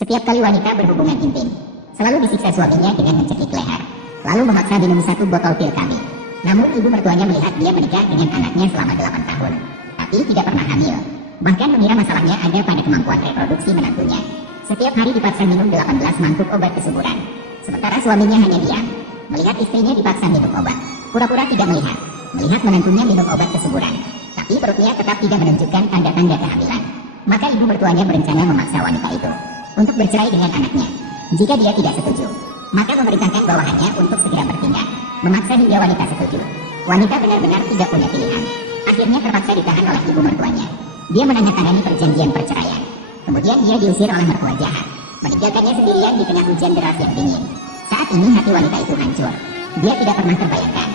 Setiap kali wanita berhubungan intim, selalu disiksa suaminya dengan mencekik leher, lalu memaksa minum 1 botol pil KB. Namun ibu mertuanya melihat dia menikah dengan anaknya selama 8 tahun, tapi tidak pernah hamil. Bahkan mengira masalahnya ada pada kemampuan reproduksi menantunya. Setiap hari dipaksa minum 18 mangkuk obat kesuburan. Sementara suaminya hanya diam, melihat istrinya dipaksa minum obat. Pura-pura tidak melihat menantunya minum obat kesuburan. Tapi perutnya tetap tidak menunjukkan tanda-tanda kehamilan. Maka ibu mertuanya berencana memaksa wanita itu untuk bercerai dengan anaknya. Jika dia tidak setuju, maka memerintahkan bawahannya untuk segera bertindak, memaksa hingga wanita setuju. Wanita benar-benar tidak punya pilihan. Akhirnya terpaksa ditahan oleh ibu mertuanya. Dia menandatangani perjanjian perceraian. Kemudian dia diusir oleh mertua jahat, meninggalkannya sendirian di tengah hujan deras yang dingin. Saat ini hati wanita itu hancur. Dia tidak pernah terbayangkan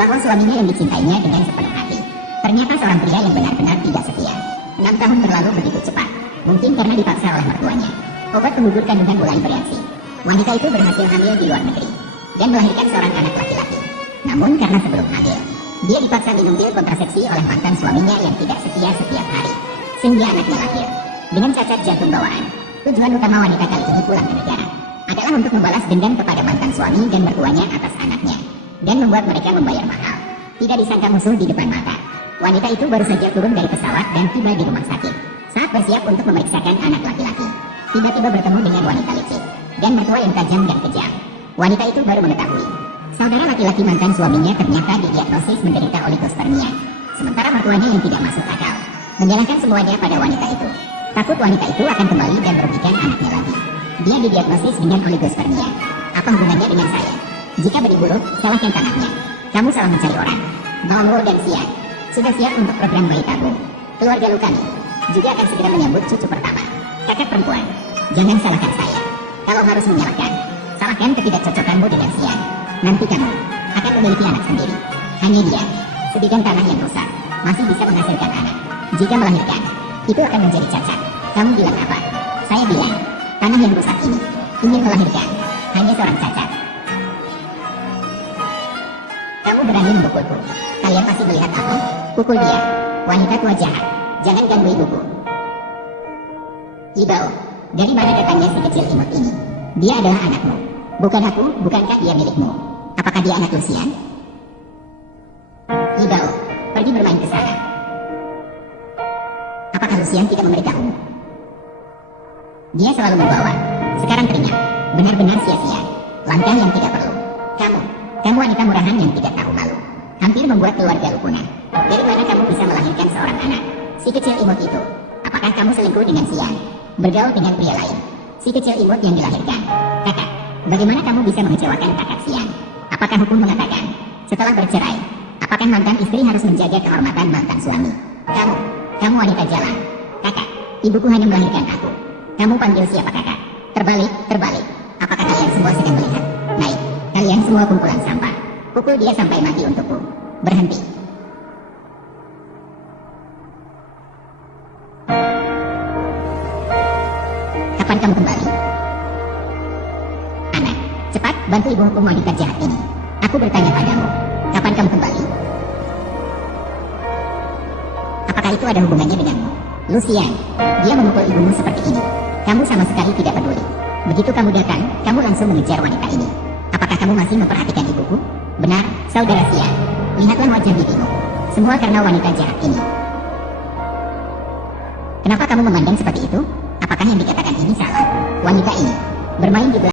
bahwa suaminya yang dicintainya dengan sepenuh hati ternyata seorang pria yang benar-benar tidak setia. 6 tahun berlalu begitu cepat, mungkin karena dipaksa oleh mertuanya. Obat penggugur kandungan mulai bereaksi. Wanita itu berhasil hamil di luar negeri dan melahirkan seorang anak laki-laki. Namun karena sebelum hamil, dia dipaksa minum pil kontrasepsi oleh mantan suaminya yang tidak setia setiap hari, sehingga anaknya lahir dengan cacat jantung bawaan. Tujuan utama wanita kali ini pulang ke negara adalah untuk membalas dendam kepada mantan suami dan mertuanya atas anaknya, dan membuat mereka membayar mahal. Tidak disangka musuh di depan mata. Wanita itu baru saja turun dari pesawat dan tiba di rumah sakit. Saat bersiap untuk memeriksakan anak laki-laki, tiba-tiba bertemu dengan wanita licik dan mertua yang tajam dan kejam. Wanita itu baru mengetahui saudara laki-laki mantan suaminya ternyata didiagnosis menderita oligospermia. Sementara mertuanya yang tidak masuk akal menyalahkan semuanya pada wanita itu. Takut wanita itu akan kembali dan merugikan anaknya lagi. Dia didiagnosis dengan oligospermia. Apa hubungannya dengan saya? Jika benih buruk, salahkan tanahnya. Kamu salah mencari orang. Nongol dan siap. Sudah siap untuk program bayi tabung. Keluarga Lukani juga akan segera menyambut cucu pertama. Kakak perempuan, jangan salahkan saya. Kalau harus menyalahkan, salahkan ketidakcocokanmu dengan Sian. Nanti kamu akan memiliki anak sendiri. Hanya dia, sebidang tanah yang rusak, masih bisa menghasilkan anak. Jika melahirkan, itu akan menjadi cacat. Kamu bilang apa? Saya bilang, tanah yang rusak ini ingin melahirkan hanya seorang cacat. Kamu berani memukulku. Kalian pasti melihat apa? Pukul dia. Wanita tua jahat. Jangan ganggu ibuku. Ibao, dari mana datangnya si kecil imut ini? Dia adalah anakmu. Bukan aku, bukankah dia milikmu? Apakah dia anak Lucian? Ibao, pergi bermain ke sana. Apakah Lucian tidak memberitahumu? Dia selalu membawa. Sekarang teringat. Benar-benar sia-sia. Langkah yang tidak perlu. Kamu wanita murahan yang tidak tahu malu. Hampir membuat keluarga rukuna. Dari mana kamu bisa melahirkan seorang anak? Si kecil imut itu. Apakah kamu selingkuh dengan Sian? Bergaul dengan pria lain? Si kecil imut yang dilahirkan. Kakak, bagaimana kamu bisa mengecewakan kakak Sian? Apakah hukum mengatakan, setelah bercerai, apakah mantan istri harus menjaga kehormatan mantan suami? Kamu wanita jalan. Kakak, ibuku hanya melahirkan aku. Kamu panggil siapa kakak? Terbalik. Apakah kalian semua sedang melihat? Naik, kalian semua kumpulan sampah. Pukul dia sampai mati untukku. Berhenti. Kapan kamu kembali? Anak, cepat bantu ibu hukum wanita jahat ini. Aku bertanya padamu, kapan kamu kembali? Apakah itu ada hubungannya denganmu? Lucian, dia memukul ibumu seperti ini. Kamu sama sekali tidak peduli. Begitu kamu datang, kamu langsung mengejar wanita ini. Apakah kamu masih memperhatikan ibuku? Benar, saudara Sian. Lihatlah wajah bibimu. Semua karena wanita jahat ini. Kenapa kamu memandang seperti itu? Apakah yang dikatakan ini salah? Wanita ini bermain di belakang